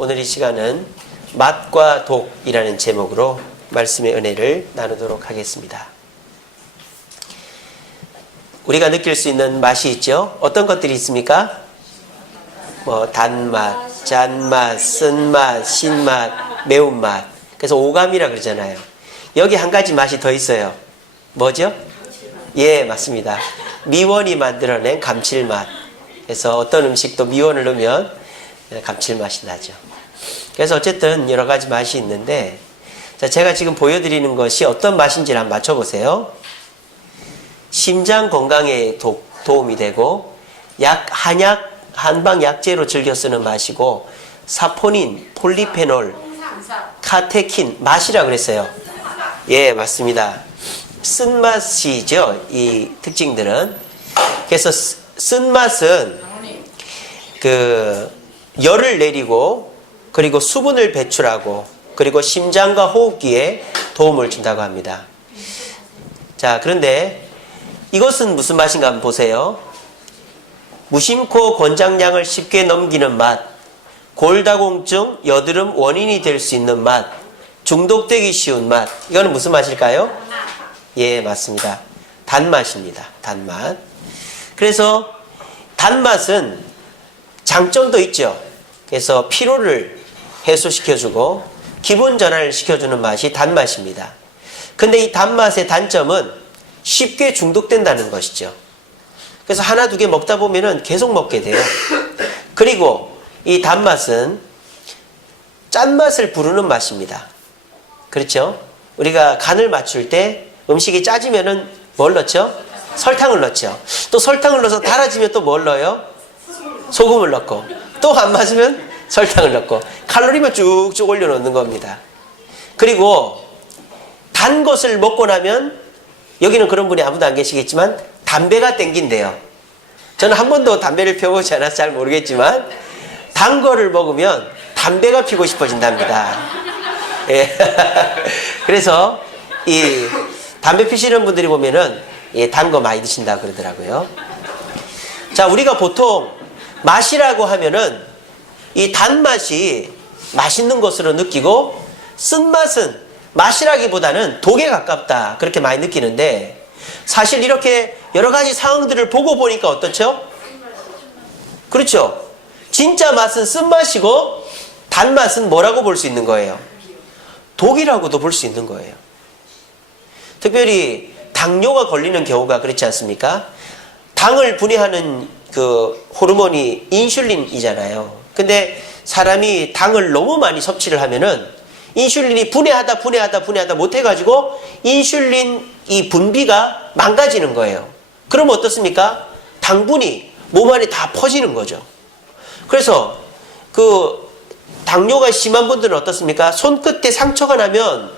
오늘 이 시간은 맛과 독이라는 제목으로 말씀의 은혜를 나누도록 하겠습니다. 우리가 느낄 수 있는 맛이 있죠? 어떤 것들이 있습니까? 단맛, 짠맛, 쓴맛, 신맛, 매운맛. 그래서 오감이라 그러잖아요. 여기 한 가지 맛이 더 있어요. 뭐죠? 예, 맞습니다. 미원이 만들어낸 감칠맛. 그래서 어떤 음식도 미원을 넣으면 감칠맛이 나죠. 그래서 어쨌든 여러 가지 맛이 있는데, 자, 제가 지금 보여드리는 것이 어떤 맛인지를 한번 맞춰보세요. 심장 건강에 도움이 되고, 한방 약재로 즐겨 쓰는 맛이고, 사포닌, 폴리페놀, 카테킨, 맛이라고 그랬어요. 예, 맞습니다. 쓴맛이죠, 이 특징들은. 그래서 쓴맛은 열을 내리고, 그리고 수분을 배출하고, 그리고 심장과 호흡기에 도움을 준다고 합니다. 자, 그런데 이것은 무슨 맛인가 한번 보세요. 무심코 권장량을 쉽게 넘기는 맛, 골다공증, 여드름 원인이 될 수 있는 맛, 중독되기 쉬운 맛. 이거는 무슨 맛일까요? 예, 맞습니다. 단맛입니다. 단맛. 그래서 단맛은 장점도 있죠. 그래서 피로를 해소시켜주고 기분 전환을 시켜주는 맛이 단맛입니다. 근데 이 단맛의 단점은 쉽게 중독된다는 것이죠. 그래서 하나 두 개 먹다 보면은 계속 먹게 돼요. 그리고 이 단맛은 짠맛을 부르는 맛입니다. 그렇죠? 우리가 간을 맞출 때 음식이 짜지면은 뭘 넣죠? 설탕을 넣죠. 또 설탕을 넣어서 달아지면 또 뭘 넣어요? 소금을 넣고, 또 안 맞으면 설탕을 넣고, 칼로리만 쭉쭉 올려놓는 겁니다. 그리고 단 것을 먹고 나면, 여기는 그런 분이 아무도 안 계시겠지만 담배가 땡긴대요. 저는 한 번도 담배를 펴보지 않아서 잘 모르겠지만 단 거를 먹으면 담배가 피고 싶어진답니다. 예. 그래서 이 담배 피시는 분들이 보면은 단 거 많이 드신다 그러더라고요. 자, 우리가 보통 맛이라고 하면은 이 단맛이 맛있는 것으로 느끼고, 쓴맛은 맛이라기보다는 독에 가깝다, 그렇게 많이 느끼는데, 사실 이렇게 여러 가지 상황들을 보고 보니까 어떻죠? 그렇죠? 진짜 맛은 쓴맛이고 단맛은 뭐라고 볼 수 있는 거예요? 독이라고도 볼 수 있는 거예요. 특별히 당뇨가 걸리는 경우가 그렇지 않습니까? 당을 분해하는 그 호르몬이 인슐린이잖아요. 근데 사람이 당을 너무 많이 섭취를 하면은 인슐린이 분해하다 못해가지고 인슐린 이 분비가 망가지는 거예요. 그럼 어떻습니까? 당분이 몸 안에 다 퍼지는 거죠. 그래서 당뇨가 심한 분들은 어떻습니까? 손끝에 상처가 나면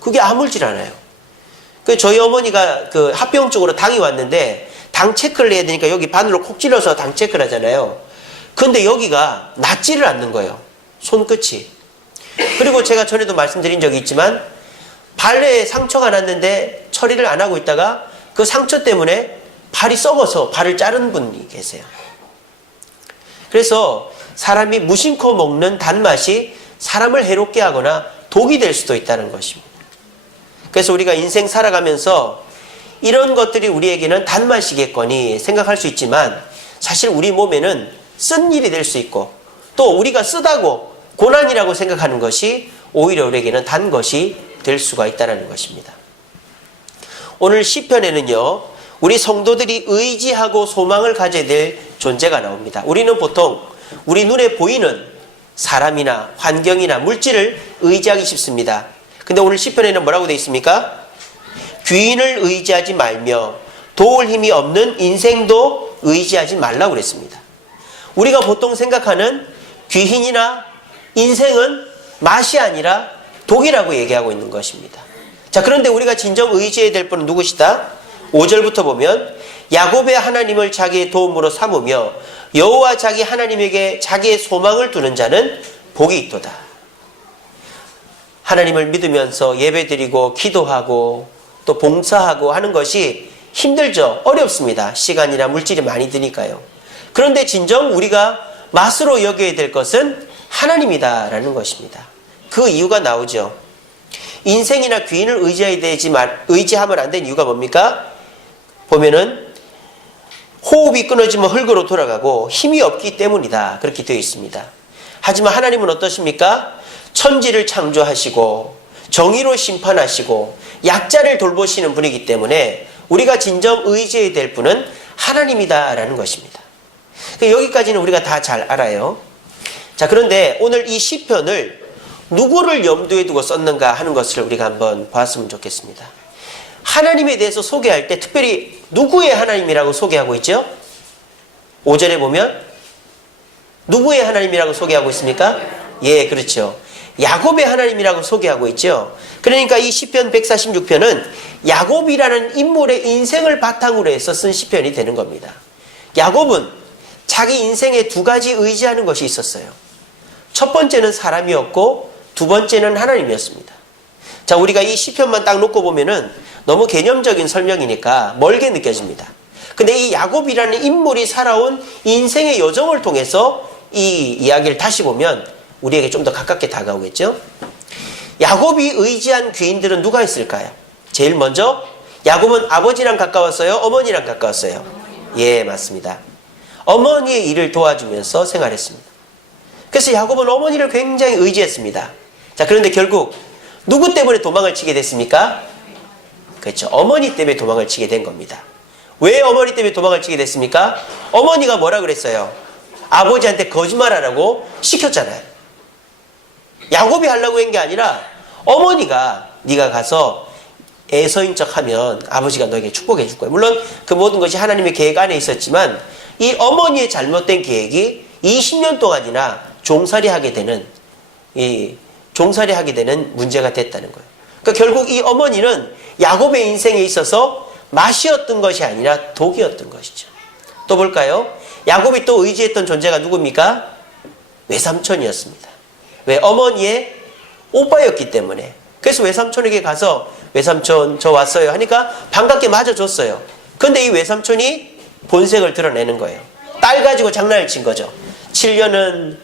그게 아물질 않아요. 저희 어머니가 합병 쪽으로 당이 왔는데 당 체크를 해야 되니까 여기 바늘로 콕 찔러서 당 체크를 하잖아요. 근데 여기가 낫지를 않는 거예요. 손끝이. 그리고 제가 전에도 말씀드린 적이 있지만 발에 상처가 났는데 처리를 안 하고 있다가 그 상처 때문에 발이 썩어서 발을 자른 분이 계세요. 그래서 사람이 무심코 먹는 단맛이 사람을 해롭게 하거나 독이 될 수도 있다는 것입니다. 그래서 우리가 인생 살아가면서 이런 것들이 우리에게는 단맛이겠거니 생각할 수 있지만, 사실 우리 몸에는 쓴 일이 될 수 있고, 또 우리가 쓰다고 고난이라고 생각하는 것이 오히려 우리에게는 단 것이 될 수가 있다는 것입니다. 오늘 시편에는요, 우리 성도들이 의지하고 소망을 가져야 될 존재가 나옵니다. 우리는 보통 우리 눈에 보이는 사람이나 환경이나 물질을 의지하기 쉽습니다. 근데 오늘 시편에는 뭐라고 되어 있습니까? 귀인을 의지하지 말며 도울 힘이 없는 인생도 의지하지 말라고 그랬습니다. 우리가 보통 생각하는 귀인이나 인생은 맛이 아니라 독이라고 얘기하고 있는 것입니다. 자, 그런데 우리가 진정 의지해야 될 분은 누구시다? 5절부터 보면, 야곱의 하나님을 자기의 도움으로 삼으며 여호와 자기 하나님에게 자기의 소망을 두는 자는 복이 있도다. 하나님을 믿으면서 예배드리고 기도하고 또 봉사하고 하는 것이 힘들죠. 어렵습니다. 시간이나 물질이 많이 드니까요. 그런데 진정 우리가 맛으로 여겨야 될 것은 하나님이다라는 것입니다. 그 이유가 나오죠. 인생이나 귀인을 의지하면 안 되는 이유가 뭡니까? 보면은 호흡이 끊어지면 흙으로 돌아가고 힘이 없기 때문이다. 그렇게 되어 있습니다. 하지만 하나님은 어떠십니까? 천지를 창조하시고 정의로 심판하시고 약자를 돌보시는 분이기 때문에 우리가 진정 의지해야 될 분은 하나님이다라는 것입니다. 여기까지는 우리가 다 잘 알아요. 자, 그런데 오늘 이 시편을 누구를 염두에 두고 썼는가 하는 것을 우리가 한번 봤으면 좋겠습니다. 하나님에 대해서 소개할 때 특별히 누구의 하나님이라고 소개하고 있죠? 5절에 보면 누구의 하나님이라고 소개하고 있습니까? 예, 그렇죠. 야곱의 하나님이라고 소개하고 있죠. 그러니까 이 시편 146편은 야곱이라는 인물의 인생을 바탕으로 해서 쓴 시편이 되는 겁니다. 야곱은 자기 인생에 두 가지 의지하는 것이 있었어요. 첫 번째는 사람이었고 두 번째는 하나님이었습니다. 자, 우리가 이 시편만 딱 놓고 보면은 너무 개념적인 설명이니까 멀게 느껴집니다. 근데 이 야곱이라는 인물이 살아온 인생의 여정을 통해서 이 이야기를 다시 보면 우리에게 좀 더 가깝게 다가오겠죠? 야곱이 의지한 귀인들은 누가 있을까요? 제일 먼저 야곱은 아버지랑 가까웠어요? 어머니랑 가까웠어요? 예, 맞습니다. 어머니의 일을 도와주면서 생활했습니다. 그래서 야곱은 어머니를 굉장히 의지했습니다. 자, 그런데 결국 누구 때문에 도망을 치게 됐습니까? 그렇죠. 어머니 때문에 도망을 치게 된 겁니다. 왜 어머니 때문에 도망을 치게 됐습니까? 어머니가 뭐라 그랬어요? 아버지한테 거짓말하라고 시켰잖아요. 야곱이 하려고 한 게 아니라 어머니가 네가 가서 에서인 척하면 아버지가 너에게 축복해 줄 거야. 물론 그 모든 것이 하나님의 계획 안에 있었지만 이 어머니의 잘못된 계획이 20년 동안이나 종살이 하게 되는 문제가 됐다는 거예요. 그러니까 결국 이 어머니는 야곱의 인생에 있어서 맛이었던 것이 아니라 독이었던 것이죠. 또 볼까요? 야곱이 또 의지했던 존재가 누굽니까? 외삼촌이었습니다. 왜? 어머니의 오빠였기 때문에. 그래서 외삼촌에게 가서 외삼촌 저 왔어요 하니까 반갑게 맞아줬어요. 근데 이 외삼촌이 본색을 드러내는 거예요. 딸 가지고 장난을 친 거죠. 7년은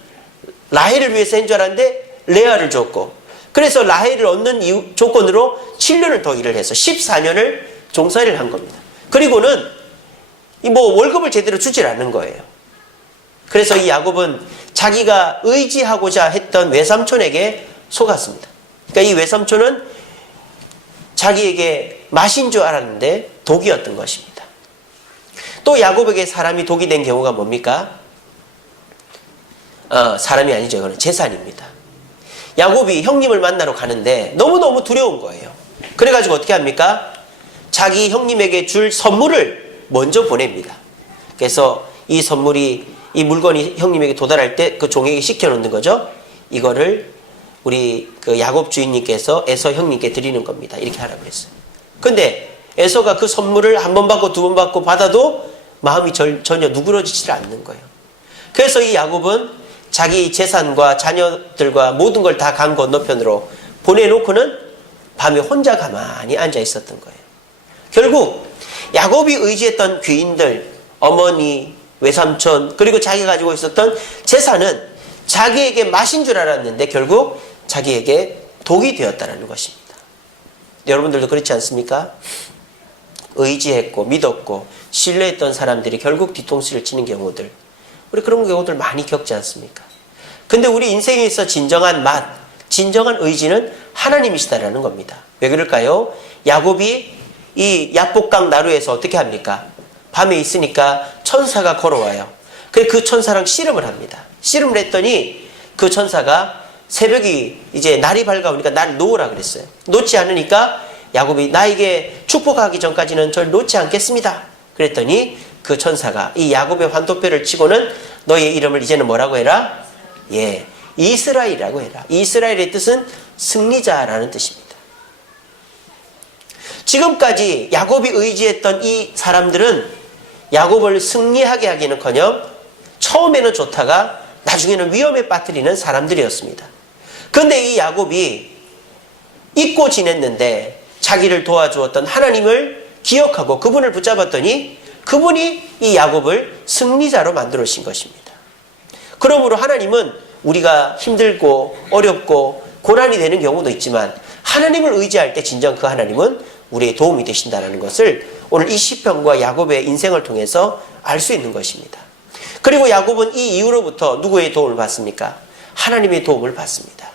라헬을 위해서 한 줄 알았는데 레아를 줬고, 그래서 라헬을 얻는 조건으로 7년을 더 일을 해서 14년을 종살이를 한 겁니다. 그리고는 월급을 제대로 주질 않는 거예요. 그래서 이 야곱은 자기가 의지하고자 했던 외삼촌에게 속았습니다. 그러니까 이 외삼촌은 자기에게 맛인 줄 알았는데 독이었던 것입니다. 또 야곱에게 사람이 독이 된 경우가 뭡니까? 사람이 아니죠. 이거는 재산입니다. 야곱이 형님을 만나러 가는데 너무너무 두려운 거예요. 그래가지고 어떻게 합니까? 자기 형님에게 줄 선물을 먼저 보냅니다. 그래서 이 물건이 형님에게 도달할 때 그 종에게 시켜놓는 거죠. 이거를 우리 그 야곱 주인님께서 에서 형님께 드리는 겁니다. 이렇게 하라고 했어요. 근데 에서가 그 선물을 한 번 받고 두 번 받고 받아도 마음이 전혀 누그러지질 않는 거예요. 그래서 이 야곱은 자기 재산과 자녀들과 모든 걸 다 강 건너편으로 보내놓고는 밤에 혼자 가만히 앉아 있었던 거예요. 결국 야곱이 의지했던 귀인들, 어머니, 외삼촌, 그리고 자기가 가지고 있었던 재산은 자기에게 맛인 줄 알았는데 결국 자기에게 독이 되었다는 것입니다. 여러분들도 그렇지 않습니까? 의지했고 믿었고 신뢰했던 사람들이 결국 뒤통수를 치는 경우들, 우리 그런 경우들 많이 겪지 않습니까? 근데 우리 인생에 있어 진정한 맛, 진정한 의지는 하나님이시다라는 겁니다. 왜 그럴까요? 야곱이 이 야복강 나루에서 어떻게 합니까? 밤에 있으니까 천사가 걸어와요. 그 천사랑 씨름을 합니다. 씨름을 했더니 그 천사가 새벽이 이제 날이 밝아오니까 날 놓으라 그랬어요. 놓지 않으니까 야곱이 나에게 축복하기 전까지는 절 놓지 않겠습니다. 그랬더니 그 천사가 이 야곱의 환도뼈를 치고는 너의 이름을 이제는 뭐라고 해라? 예, 이스라엘이라고 해라. 이스라엘의 뜻은 승리자라는 뜻입니다. 지금까지 야곱이 의지했던 이 사람들은 야곱을 승리하게 하기는커녕 처음에는 좋다가 나중에는 위험에 빠뜨리는 사람들이었습니다. 그런데 이 야곱이 잊고 지냈는데 자기를 도와주었던 하나님을 기억하고 그분을 붙잡았더니 그분이 이 야곱을 승리자로 만들어 주신 것입니다. 그러므로 하나님은 우리가 힘들고 어렵고 고난이 되는 경우도 있지만 하나님을 의지할 때 진정 그 하나님은 우리의 도움이 되신다는 것을 오늘 이 시편과 야곱의 인생을 통해서 알 수 있는 것입니다. 그리고 야곱은 이 이후로부터 누구의 도움을 받습니까? 하나님의 도움을 받습니다.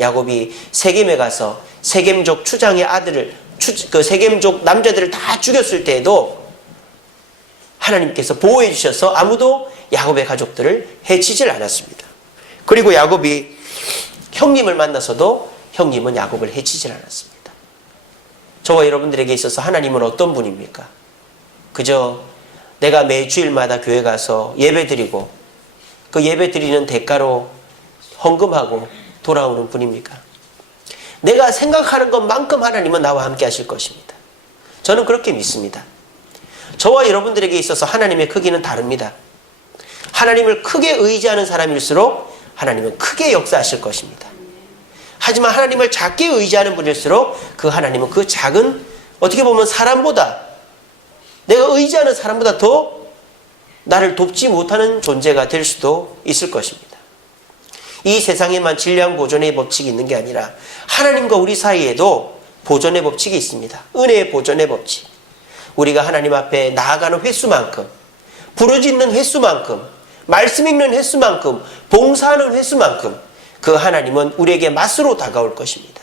야곱이 세겜에 가서 세겜족 추장의 아들을 그 세겜족 남자들을 다 죽였을 때에도 하나님께서 보호해 주셔서 아무도 야곱의 가족들을 해치질 않았습니다. 그리고 야곱이 형님을 만나서도 형님은 야곱을 해치질 않았습니다. 저와 여러분들에게 있어서 하나님은 어떤 분입니까? 그저 내가 매 주일마다 교회 가서 예배 드리고 그 예배 드리는 대가로 헌금하고 돌아오는 분입니까? 내가 생각하는 것만큼 하나님은 나와 함께 하실 것입니다. 저는 그렇게 믿습니다. 저와 여러분들에게 있어서 하나님의 크기는 다릅니다. 하나님을 크게 의지하는 사람일수록 하나님은 크게 역사하실 것입니다. 하지만 하나님을 작게 의지하는 분일수록 그 하나님은 그 작은, 어떻게 보면 사람보다, 내가 의지하는 사람보다 더 나를 돕지 못하는 존재가 될 수도 있을 것입니다. 이 세상에만 진리한 보존의 법칙이 있는 게 아니라 하나님과 우리 사이에도 보존의 법칙이 있습니다. 은혜의 보존의 법칙. 우리가 하나님 앞에 나아가는 횟수만큼, 부르짖는 횟수만큼, 말씀 읽는 횟수만큼, 봉사하는 횟수만큼 그 하나님은 우리에게 맛으로 다가올 것입니다.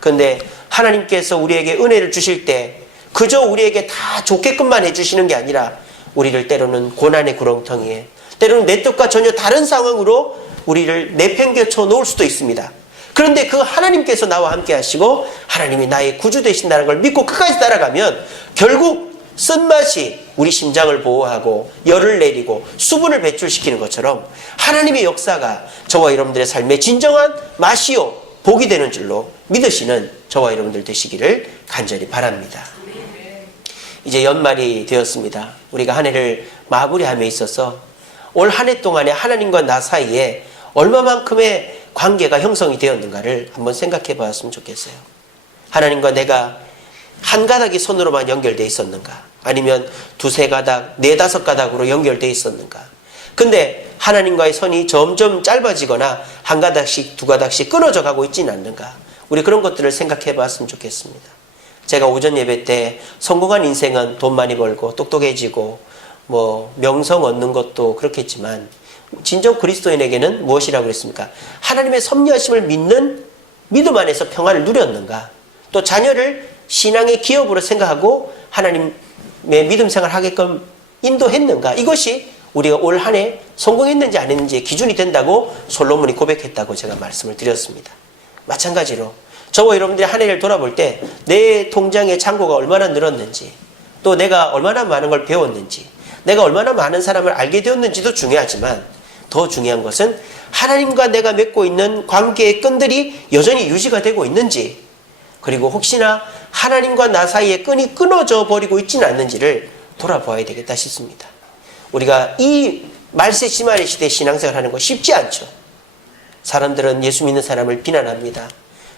그런데 하나님께서 우리에게 은혜를 주실 때 그저 우리에게 다 좋게끔만 해주시는 게 아니라 우리를 때로는 고난의 구렁텅이에, 때로는 내 뜻과 전혀 다른 상황으로 우리를 내팽개쳐 놓을 수도 있습니다. 그런데 그 하나님께서 나와 함께 하시고 하나님이 나의 구주 되신다는 걸 믿고 끝까지 따라가면 결국 쓴맛이 우리 심장을 보호하고 열을 내리고 수분을 배출시키는 것처럼 하나님의 역사가 저와 여러분들의 삶의 진정한 맛이요 복이 되는 줄로 믿으시는 저와 여러분들 되시기를 간절히 바랍니다. 이제 연말이 되었습니다. 우리가 한 해를 마무리함에 있어서 올 한 해 동안에 하나님과 나 사이에 얼마만큼의 관계가 형성이 되었는가를 한번 생각해 봤으면 좋겠어요. 하나님과 내가 한 가닥이 손으로만 연결되어 있었는가? 아니면 두세 가닥, 네다섯 가닥으로 연결되어 있었는가? 근데 하나님과의 선이 점점 짧아지거나 한 가닥씩, 두 가닥씩 끊어져 가고 있지는 않는가? 우리 그런 것들을 생각해 봤으면 좋겠습니다. 제가 오전 예배 때 성공한 인생은 돈 많이 벌고 똑똑해지고 명성 얻는 것도 그렇겠지만 진정 그리스도인에게는 무엇이라고 그랬습니까? 하나님의 섭리하심을 믿는 믿음 안에서 평안을 누렸는가? 또 자녀를 신앙의 기업으로 생각하고 하나님의 믿음 생활을 하게끔 인도했는가? 이것이 우리가 올 한 해 성공했는지 안 했는지의 기준이 된다고 솔로몬이 고백했다고 제가 말씀을 드렸습니다. 마찬가지로 저와 여러분들이 한 해를 돌아볼 때 내 통장의 잔고가 얼마나 늘었는지, 또 내가 얼마나 많은 걸 배웠는지, 내가 얼마나 많은 사람을 알게 되었는지도 중요하지만 더 중요한 것은 하나님과 내가 맺고 있는 관계의 끈들이 여전히 유지가 되고 있는지, 그리고 혹시나 하나님과 나 사이의 끈이 끊어져 버리고 있지는 않는지를 돌아보아야 되겠다 싶습니다. 우리가 이 말세 지말의 시대에 신앙생활 하는 거 쉽지 않죠. 사람들은 예수 믿는 사람을 비난합니다.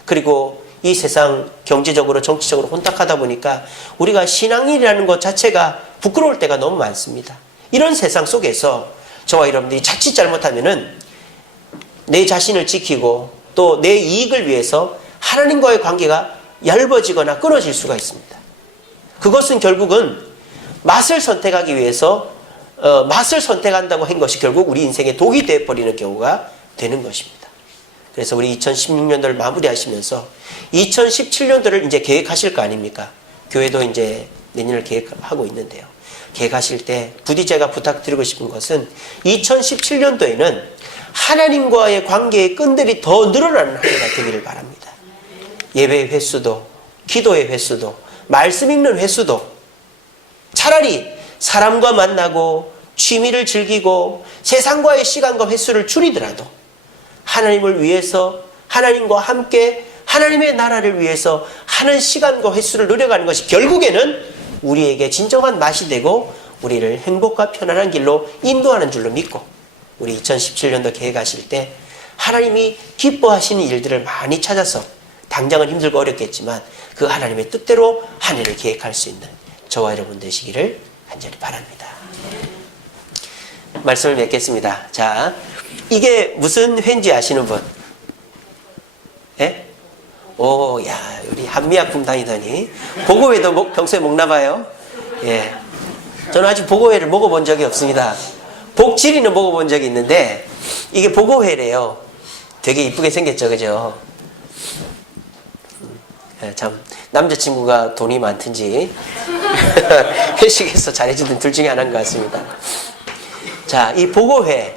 그리고 이 세상 경제적으로 정치적으로 혼탁하다 보니까 우리가 신앙인이라는 것 자체가 부끄러울 때가 너무 많습니다. 이런 세상 속에서 저와 여러분들이 자칫 잘못하면은 내 자신을 지키고 또 내 이익을 위해서 하나님과의 관계가 얇아지거나 끊어질 수가 있습니다. 그것은 결국은 맛을 선택하기 위해서 맛을 선택한다고 한 것이 결국 우리 인생의 독이 되어버리는 경우가 되는 것입니다. 그래서 우리 2016년도를 마무리하시면서 2017년도를 이제 계획하실 거 아닙니까? 교회도 이제 내년을 계획하고 있는데요. 계획하실 때 부디 제가 부탁드리고 싶은 것은 2017년도에는 하나님과의 관계의 끈들이 더 늘어나는 한 해가 되기를 바랍니다. 예배의 횟수도, 기도의 횟수도, 말씀 읽는 횟수도 차라리 사람과 만나고 취미를 즐기고 세상과의 시간과 횟수를 줄이더라도 하나님을 위해서, 하나님과 함께 하나님의 나라를 위해서 하는 시간과 횟수를 누려가는 것이 결국에는 우리에게 진정한 맛이 되고 우리를 행복과 편안한 길로 인도하는 줄로 믿고 우리 2017년도 계획하실 때 하나님이 기뻐하시는 일들을 많이 찾아서 당장은 힘들고 어렵겠지만 그 하나님의 뜻대로 한 해를 계획할 수 있는 저와 여러분 되시기를 간절히 바랍니다. 말씀을 맺겠습니다. 자, 이게 무슨 회인지 아시는 분? 예? 오, 야, 우리 한미약품 다니더니 보고회도 평소에 먹나 봐요. 예. 저는 아직 보고회를 먹어본 적이 없습니다. 복지리는 먹어본 적이 있는데 이게 보고회래요. 되게 이쁘게 생겼죠, 그죠? 참 남자친구가 돈이 많든지 회식에서 잘해주든 둘 중에 하나인 것 같습니다. 자, 이 보고회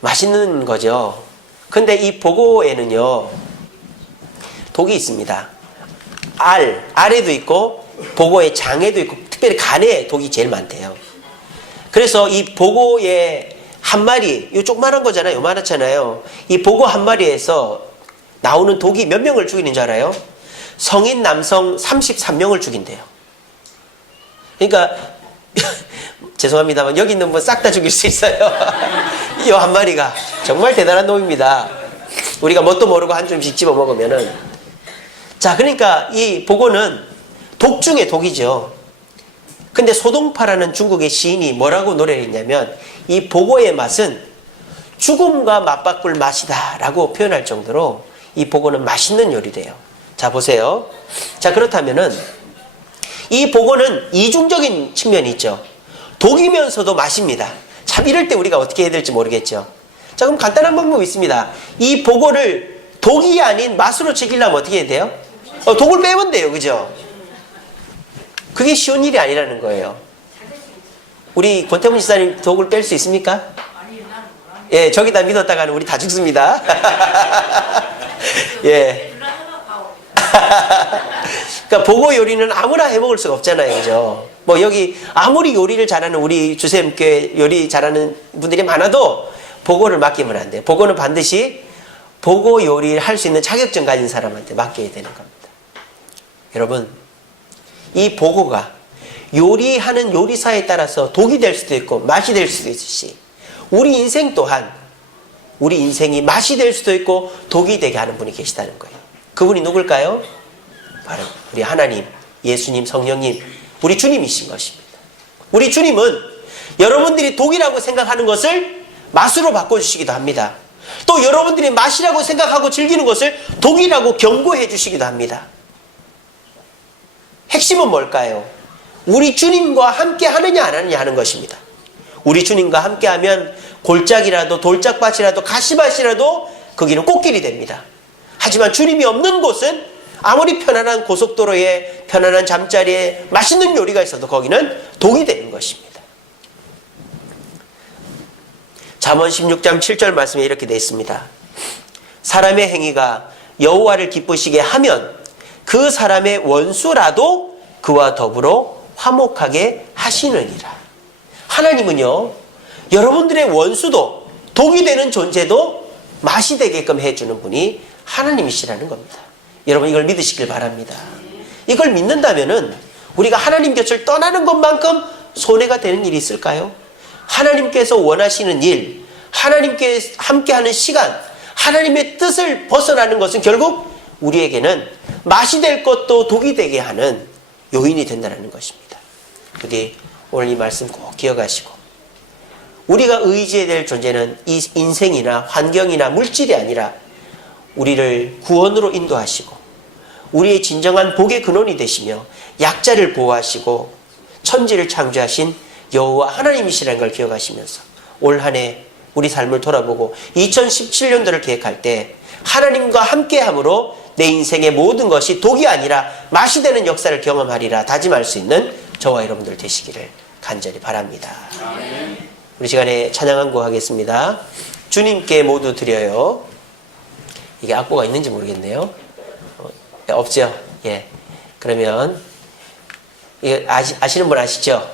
맛있는 거죠. 근데 이 보고에는요 독이 있습니다. 알에도 있고 보고의 장에도 있고 특별히 간에 독이 제일 많대요. 그래서 이 보고의 한 마리, 이 조그만한 거잖아요. 요만하잖아요. 이 보고 한 마리에서 나오는 독이 몇 명을 죽이는 줄 알아요? 성인 남성 33명을 죽인대요. 그러니까 죄송합니다만 여기 있는 분 싹 다 죽일 수 있어요. 이 한 마리가 정말 대단한 놈입니다. 우리가 뭣도 모르고 한 줌씩 집어 먹으면은. 자, 그러니까 이 보고는 독 중에 독이죠. 근데 소동파라는 중국의 시인이 뭐라고 노래를 했냐면 이 보고의 맛은 죽음과 맞바꿀 맛이다 라고 표현할 정도로 이 보고는 맛있는 요리래요. 자, 보세요. 자, 그렇다면은 이 보고는 이중적인 측면이 있죠. 독이면서도 맛입니다. 참 이럴 때 우리가 어떻게 해야 될지 모르겠죠. 자, 그럼 간단한 방법이 있습니다. 이 보고를 독이 아닌 맛으로 즐기려면 어떻게 해야 돼요? 독을 빼면 돼요. 그죠? 그게 쉬운 일이 아니라는 거예요. 우리 권태문 지사님 독을 뺄 수 있습니까? 예, 저기다 믿었다가는 우리 다 죽습니다. 예. 그러니까 보고 요리는 아무나 해먹을 수가 없잖아요. 그죠? 뭐 여기 아무리 요리를 잘하는 우리 주쌤께 요리 잘하는 분들이 많아도 보고를 맡기면 안 돼요. 보고는 반드시 보고 요리를 할 수 있는 자격증 가진 사람한테 맡겨야 되는 겁니다. 여러분, 이 보고가 요리하는 요리사에 따라서 독이 될 수도 있고 맛이 될 수도 있듯이 우리 인생 또한 우리 인생이 맛이 될 수도 있고 독이 되게 하는 분이 계시다는 거예요. 그분이 누굴까요? 바로 우리 하나님, 예수님, 성령님, 우리 주님이신 것입니다. 우리 주님은 여러분들이 독이라고 생각하는 것을 맛으로 바꿔주시기도 합니다. 또 여러분들이 맛이라고 생각하고 즐기는 것을 독이라고 경고해 주시기도 합니다. 핵심은 뭘까요? 우리 주님과 함께 하느냐 안 하느냐 하는 것입니다. 우리 주님과 함께 하면 골짜기라도 돌짝밭이라도 가시밭이라도 거기는 꽃길이 됩니다. 하지만 주님이 없는 곳은 아무리 편안한 고속도로에 편안한 잠자리에 맛있는 요리가 있어도 거기는 독이 되는 것입니다. 잠언 16장 7절 말씀에 이렇게 되어 있습니다. 사람의 행위가 여호와를 기쁘시게 하면 그 사람의 원수라도 그와 더불어 화목하게 하시느니라. 하나님은요, 여러분들의 원수도 독이 되는 존재도 맛이 되게끔 해주는 분이 하나님이시라는 겁니다. 여러분 이걸 믿으시길 바랍니다. 이걸 믿는다면은 우리가 하나님 곁을 떠나는 것만큼 손해가 되는 일이 있을까요? 하나님께서 원하시는 일, 하나님께 함께하는 시간, 하나님의 뜻을 벗어나는 것은 결국 우리에게는 맛이 될 것도 독이 되게 하는 요인이 된다는 것입니다. 부디 오늘 이 말씀 꼭 기억하시고, 우리가 의지해야 될 존재는 이 인생이나 환경이나 물질이 아니라 우리를 구원으로 인도하시고 우리의 진정한 복의 근원이 되시며 약자를 보호하시고 천지를 창조하신 여호와 하나님이시라는 걸 기억하시면서 올 한 해 우리 삶을 돌아보고 2017년도를 계획할 때 하나님과 함께함으로 내 인생의 모든 것이 독이 아니라 맛이 되는 역사를 경험하리라 다짐할 수 있는 저와 여러분들 되시기를 간절히 바랍니다. 우리 시간에 찬양 한 곡 하겠습니다. 주님께 모두 드려요. 이게 악보가 있는지 모르겠네요. 없죠? 예. 그러면 이거 아시는 분 아시죠?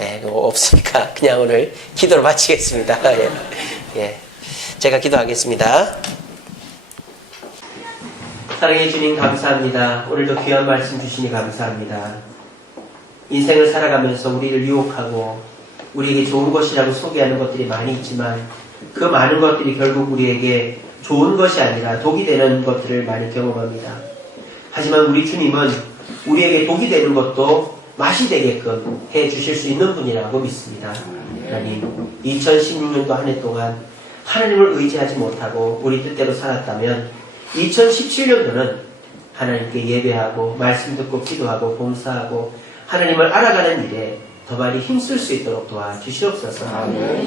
예, 없으니까 그냥 오늘 기도를 마치겠습니다. 예. 예. 제가 기도하겠습니다. 사랑해 주님 감사합니다. 오늘도 귀한 말씀 주시니 감사합니다. 인생을 살아가면서 우리를 유혹하고 우리에게 좋은 것이라고 소개하는 것들이 많이 있지만 그 많은 것들이 결국 우리에게 좋은 것이 아니라 독이 되는 것들을 많이 경험합니다. 하지만 우리 주님은 우리에게 독이 되는 것도 맛이 되게끔 해 주실 수 있는 분이라고 믿습니다. 하나님 2016년도 한 해 동안 하나님을 의지하지 못하고 우리 뜻대로 살았다면 2017년도는 하나님께 예배하고 말씀 듣고 기도하고 봉사하고 하나님을 알아가는 일에 더 많이 힘쓸 수 있도록 도와주시옵소서.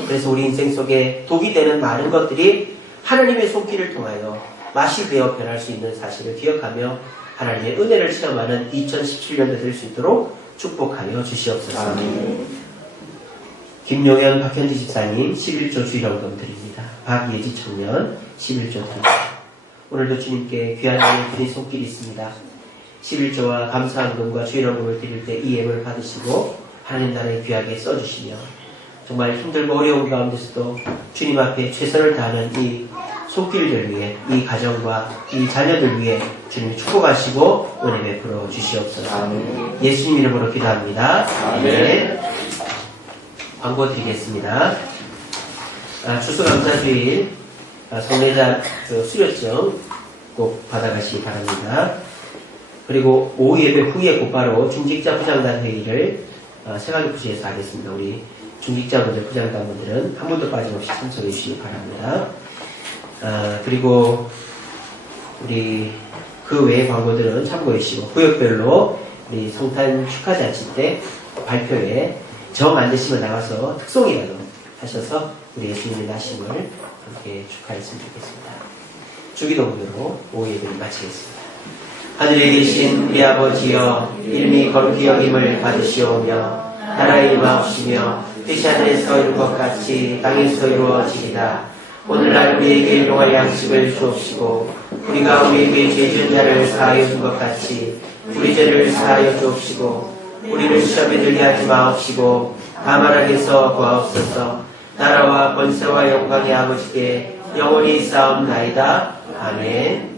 그래서 우리 인생 속에 독이 되는 많은 것들이 하나님의 손길을 통하여 맛이 되어 변할 수 있는 사실을 기억하며 하나님의 은혜를 체험하는 2017년도 될 수 있도록 축복하여 주시옵소서. 김용현 박현지 집사님 11조 주일원금 드립니다. 박예지 청년 11조 드립니다. 오늘도 주님께 귀한 은혜 드린 손길이 있습니다. 11조와 감사헌금과 주일원금을 드릴 때 이 예물을 받으시고 하나님 나라에 귀하게 써주시며 정말 힘들고 어려운 가운데서도 주님 앞에 최선을 다하는 이 손길들 위해 이 가정과 이 자녀들 위해 주님이 축복하시고 은혜 베풀어 주시옵소서. 예수님 이름으로 기도합니다. 아멘. 광고 드리겠습니다. 추수감사주일 성례자 수료증 꼭 받아가시기 바랍니다. 그리고 오후 예배 후에 곧바로 중직자 부장단 회의를 세관교구시에서 하겠습니다. 우리 중직자분들, 부장단분들은 한 분도 빠짐없이 참석해 주시기 바랍니다. 그리고 우리 그 외의 광고들은 참고해 주시고 구역별로 우리 성탄 축하잔치 때 발표에 정 안 되시면 나가서 특송이라도 하셔서 우리 예수님의 나심을 함께 축하했으면 좋겠습니다. 주기도문으로 오후 예배를 마치겠습니다. 하늘에 계신 우리 아버지여, 이름이 거룩히 여김을 받으시오며 나라의 임하옵시며 뜻이 하늘에서 이룬 것 같이 땅에서 이루어지리다. 오늘날 우리에게 일용할 양식을 주옵시고 우리가 우리에게 죄 지은 자를 사하여 준 것 같이 우리 죄를 사하여 주옵시고 우리를 시험에 들게 하지 마옵시고 다만 악에서 구하옵소서. 나라와 권세와 영광의 아버지께 영원히 싸움나이다. 아멘.